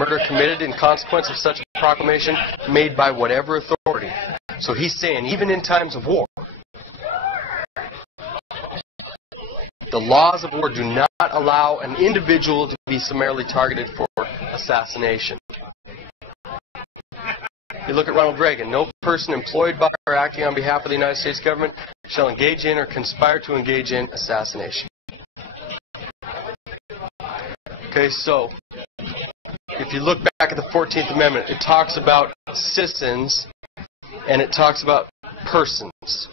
murder committed in consequence of such a proclamation made by whatever authority. So he's saying, even in times of war, the laws of war do not allow an individual to be summarily targeted for assassination. You look at Ronald Reagan. No person employed by or acting on behalf of the United States government shall engage in or conspire to engage in assassination. Okay, so if you look back at the 14th Amendment, it talks about citizens and it talks about persons.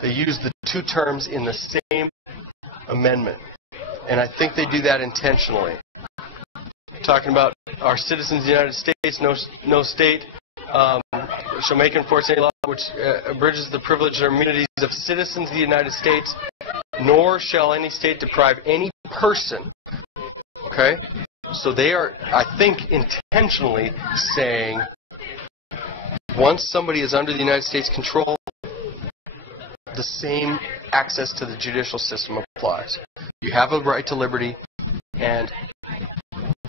They use the two terms in the same amendment. And I think they do that intentionally. Talking about our citizens of the United States, no state shall make and enforce any law which abridges the privileges or immunities of citizens of the United States, nor shall any state deprive any person. Okay? So they are, I think, intentionally saying, once somebody is under the United States control, the same access to the judicial system applies. You have a right to liberty, and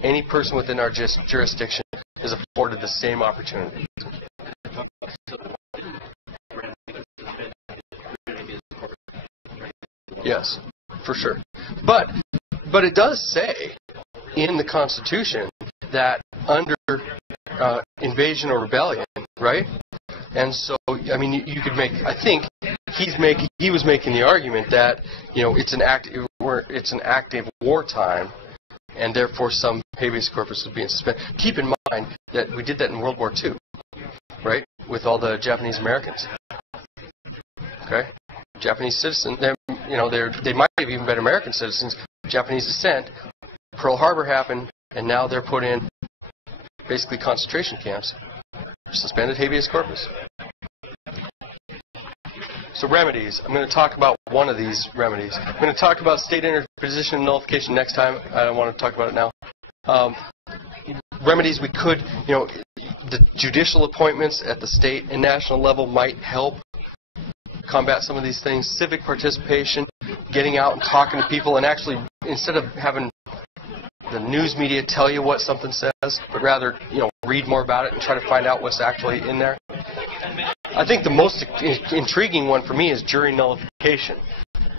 any person within our jurisdiction is afforded the same opportunity. Yes, for sure. But it does say in the Constitution that under invasion or rebellion, right? And so, I mean, you could make. I think he was making the argument that it's an active wartime, and therefore some habeas corpus was being suspended. Keep in mind that we did that in World War II, right? With all the Japanese Americans. Okay, Japanese citizens. They might have even been American citizens, Japanese descent. Pearl Harbor happened, and now they're put in basically concentration camps. Suspended habeas corpus. So remedies. I'm going to talk about one of these remedies. I'm going to talk about state interposition and nullification next time. I don't want to talk about it now. Remedies we could, the judicial appointments at the state and national level might help combat some of these things. Civic participation, getting out and talking to people, and actually, instead of having the news media tell you what something says, but rather, read more about it and try to find out what's actually in there. I think the most intriguing one for me is jury nullification.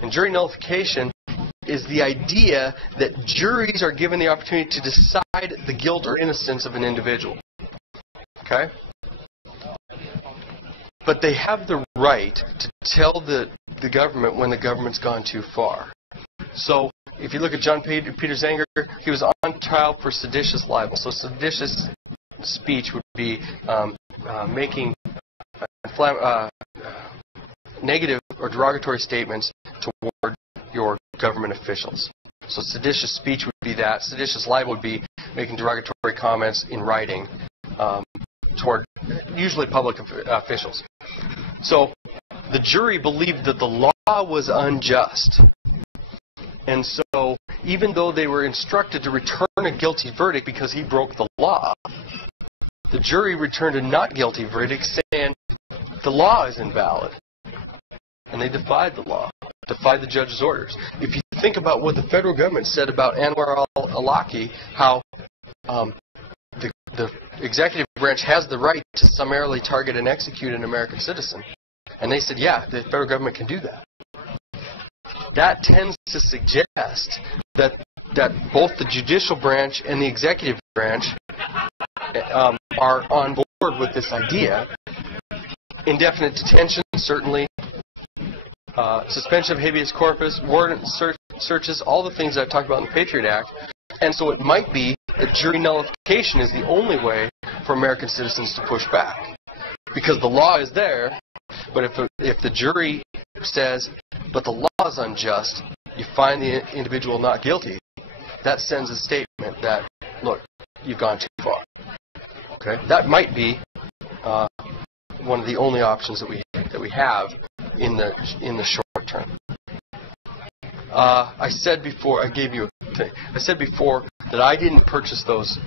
And jury nullification is the idea that juries are given the opportunity to decide the guilt or innocence of an individual. Okay? But they have the right to tell the government when the government's gone too far. So, if you look at John Peter Zenger, he was on trial for seditious libel. So seditious speech would be making negative or derogatory statements toward your government officials. So seditious speech would be that. Seditious libel would be making derogatory comments in writing toward usually public officials. So the jury believed that the law was unjust. And so, even though they were instructed to return a guilty verdict because he broke the law, the jury returned a not guilty verdict saying the law is invalid. And they defied the law, defied the judge's orders. If you think about what the federal government said about Anwar al-Awlaki, how the executive branch has the right to summarily target and execute an American citizen. And they said, yeah, the federal government can do that. That tends to suggest that both the judicial branch and the executive branch are on board with this idea. Indefinite detention, certainly. Suspension of habeas corpus, warrant searches, all the things I've talked about in the PATRIOT Act. And so it might be that jury nullification is the only way for American citizens to push back. Because the law is there, but if the jury says, but the law is unjust, you find the individual not guilty, that sends a statement that, look, you've gone too far. Okay? That might be one of the only options that we have in the short term. I said before that I didn't purchase those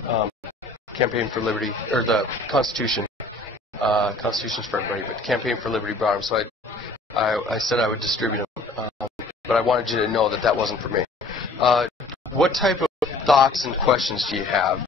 Campaign for Liberty, or the Constitution. Constitution's for everybody, but Campaign for Liberty brought them, so I said I would distribute them. But I wanted you to know that wasn't for me. What type of thoughts and questions do you have?